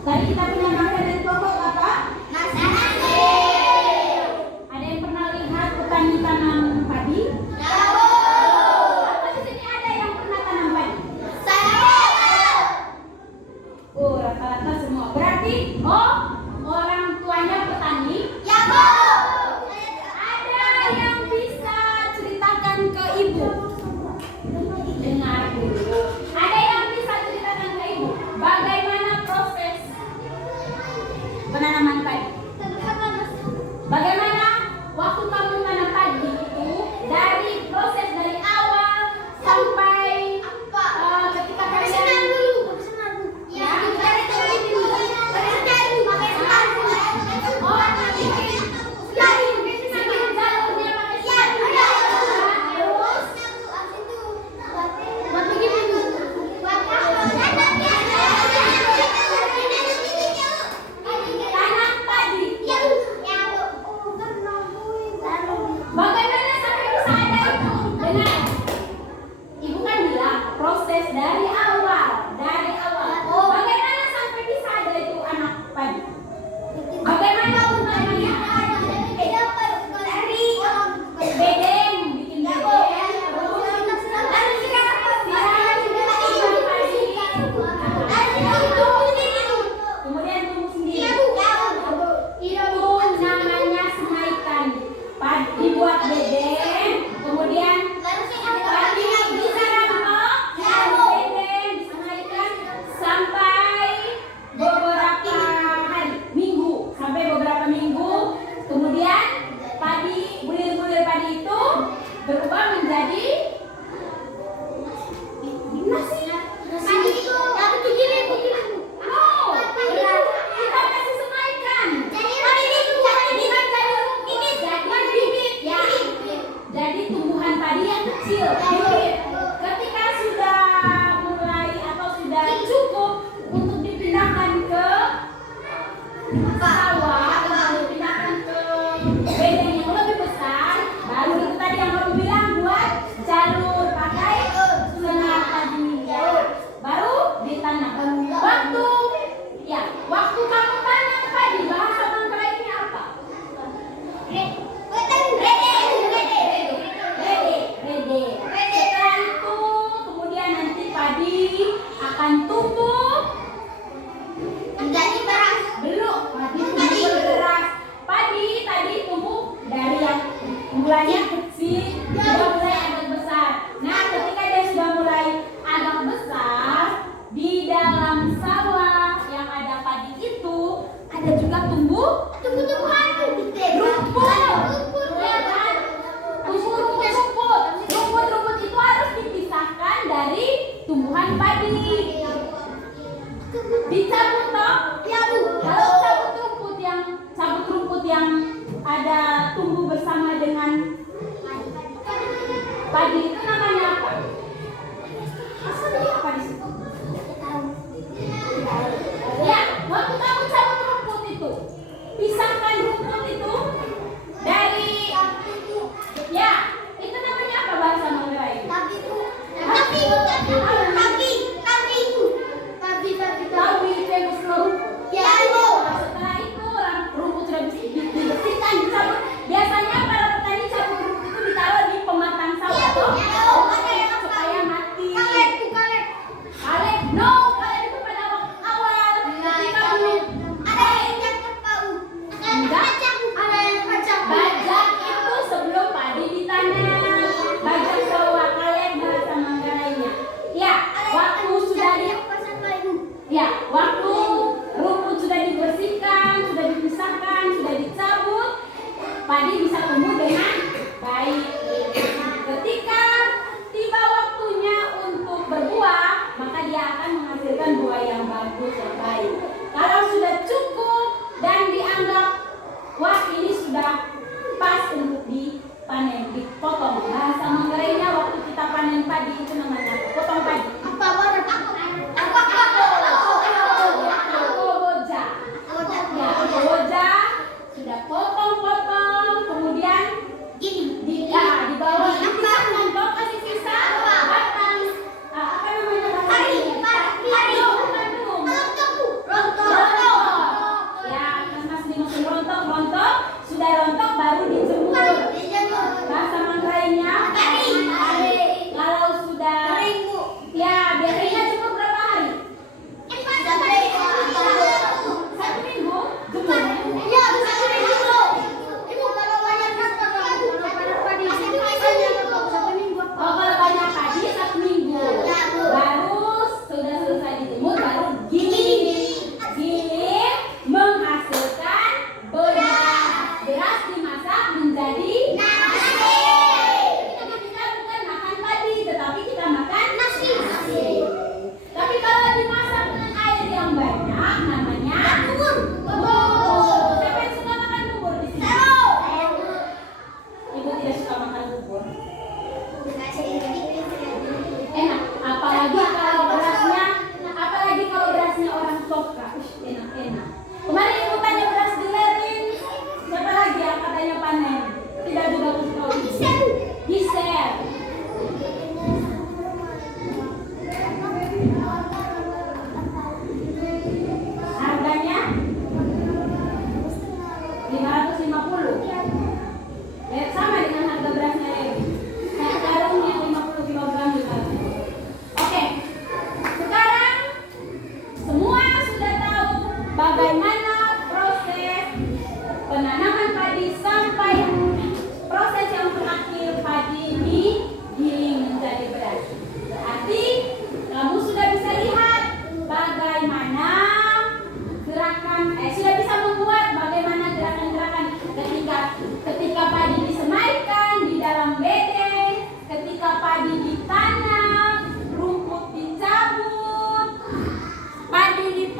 Tadi kita punya makanan pokok apa? Nasi. Ada yang pernah lihat petani tanam padi? Tahu. Apa di sini ada yang pernah tanam padi? Saya. Oh, rata-rata semua. Berarti, orang tuanya petani. Ya, Bu. Ada yang bisa ceritakan ke ibu? Dengar dulu. Ada yang bisa ceritakan ke ibu bagaimana proses penanaman padi? Bagaimana waktu kamu tanam padi itu dari proses dari awal sampai ketika kalian Ya, dari dulu. Pakai senaru. oh bikin jalurnya pakai senaru. Terus tanam padi. Bagaimana sampai bisa ada itu? Dengar. Ibu kan bilang proses dari awal, dari awal. Bagaimana sampai bisa ada itu anak padi? Bagaimana utamanya? Bedeng, bikin bedeng. Kemudian tumbuh sendiri. Itu namanya semaikan. Padi dibuat bedeng, kemudian padi ditanam bedeng disemaikan sampai beberapa hari, minggu, sampai beberapa minggu. Kemudian padi, bulir-bulir padi itu berubah menjadi nasi. Oh, kita kasih semaikan. Ini kan jadi bibit, jadi bibit ya. Jadi tumbuhan padi yang kecil, bibit. Ketika sudah mulai atau sudah cukup untuk dipindahkan ke sawah atau dipindahkan ke bedeng yang lebih besar, baru itu tadi yang kamu bilang buat jalur pakai senar tadi ya. Baru ditanam. Waktu kamu tanam padi, bahasa Manggarainya apa? Rede. Setelah itu kemudian nanti padi akan tumbuh. Belum, padi tumbuh beras. Padi tadi tumbuh dari yang mulanya kecil, sudah mulai agak besar. Nah, ketika dia sudah mulai agak besar, di dalam sawah yang ada padi itu ada juga tumbuh rumput. Ya kan? Rumput itu harus dipisahkan dari tumbuhan padi. Dicabut toh? Ya, Bu. Kalau cabut rumput yang ada tumbuh bersama dengan padi itu namanya apa? Asalnya apa di situ? Ya, waktu kamu cabut rumput itu, pisahkan rumput itu dari ya, itu namanya apa bahasa Manggarai? Tahu itu yang rumput. Setelah itu rumput sudah dibersihkan, dicabut. Biasanya para petani cabut rumput itu ditaruh di pematang sawah tuh, supaya mati. Kalet. No, kalet itu pada waktu awal ketika belum bajak itu sebelum padi ditanam. Bajak sawah, kalet bahasa Manggarainya. Waktu rumput sudah dibersihkan, sudah dipisahkan, sudah dicabut, padi bisa tumbuh dengan baik. Ketika tiba waktunya untuk berbuah, maka dia akan menghasilkan buah yang bagus, yang baik. Kalau sudah cukup dan dianggap wah ini sudah pas untuk dipanen, dipotong. Bahasa Manggarainya waktu kita panen padi itu namanya potong padi. Boja sudah potong-potong, kemudian di bawah dipisahkan, kasih sisa batang apa namanya? Hari.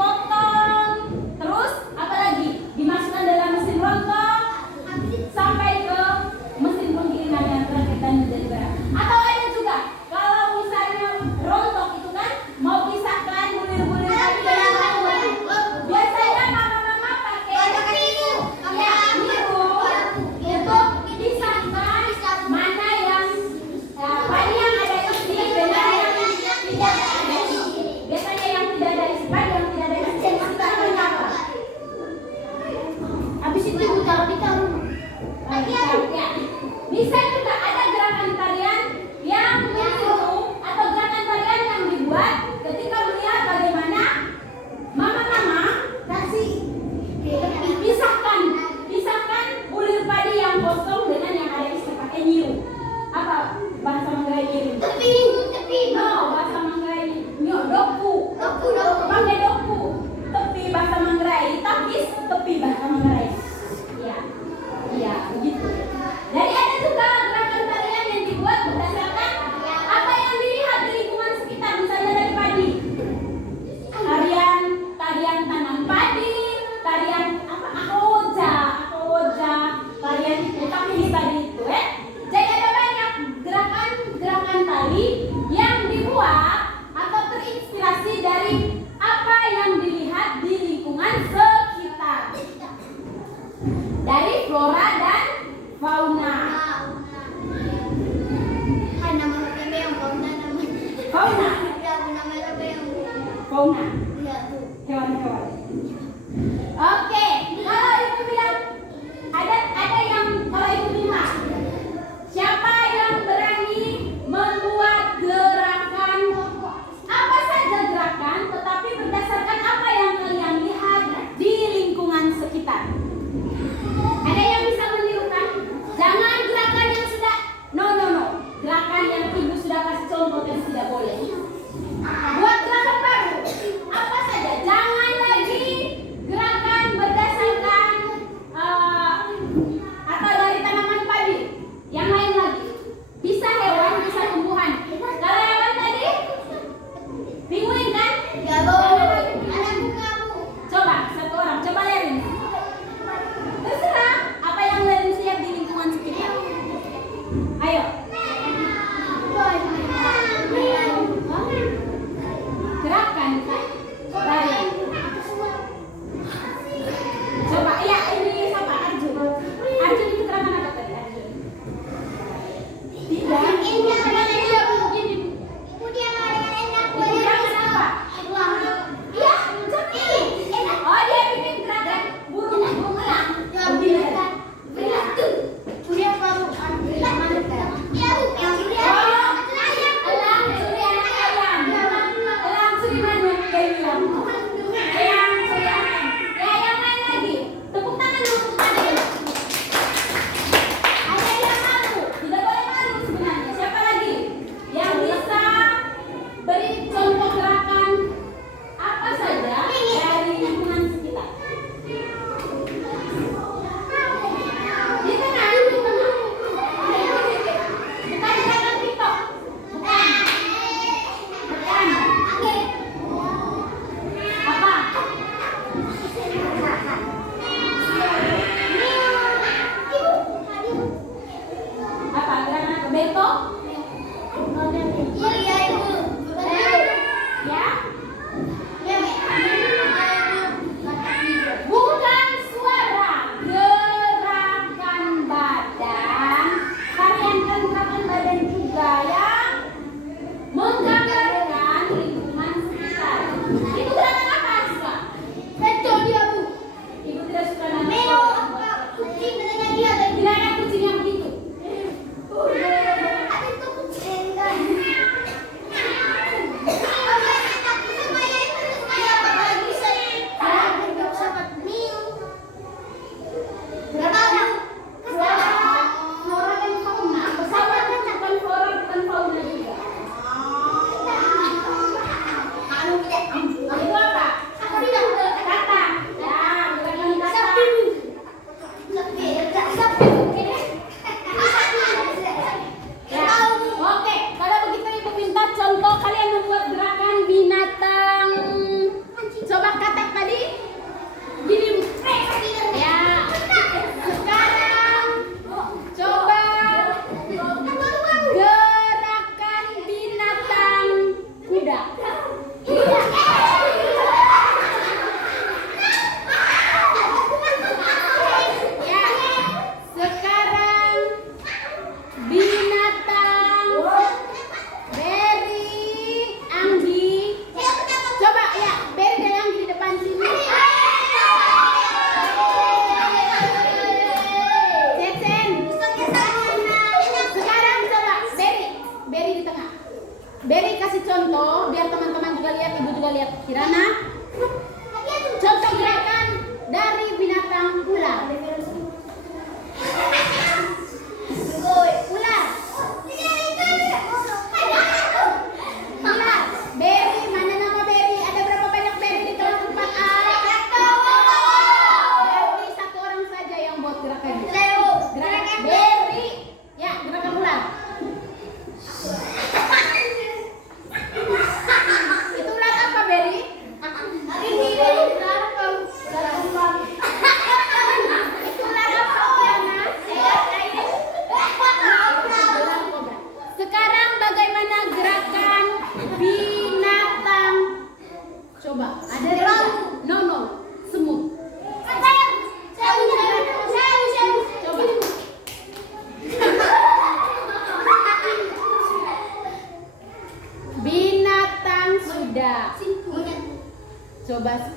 dipotong, terus apa lagi? Dimasukkan dalam mesin rontok sampai ke mesin penggilingan yang terakhir menjadi beras. Atau ada juga kalau misalnya rontok itu kan mau pisahkan bulir-bulir tadi dengan tawar. Biasanya mama-mama pakai niru untuk pisahkan mana yang padi yang ada isi dengan yang tidak ada isi. Biasanya yang tidak ada isi padi, yang tidak ada isi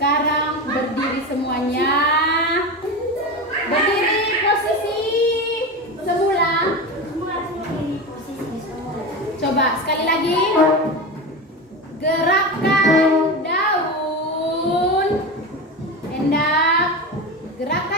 Sekarang berdiri semuanya. Berdiri posisi semula. Coba sekali lagi. Gerakkan daun. Hendak. Gerakkan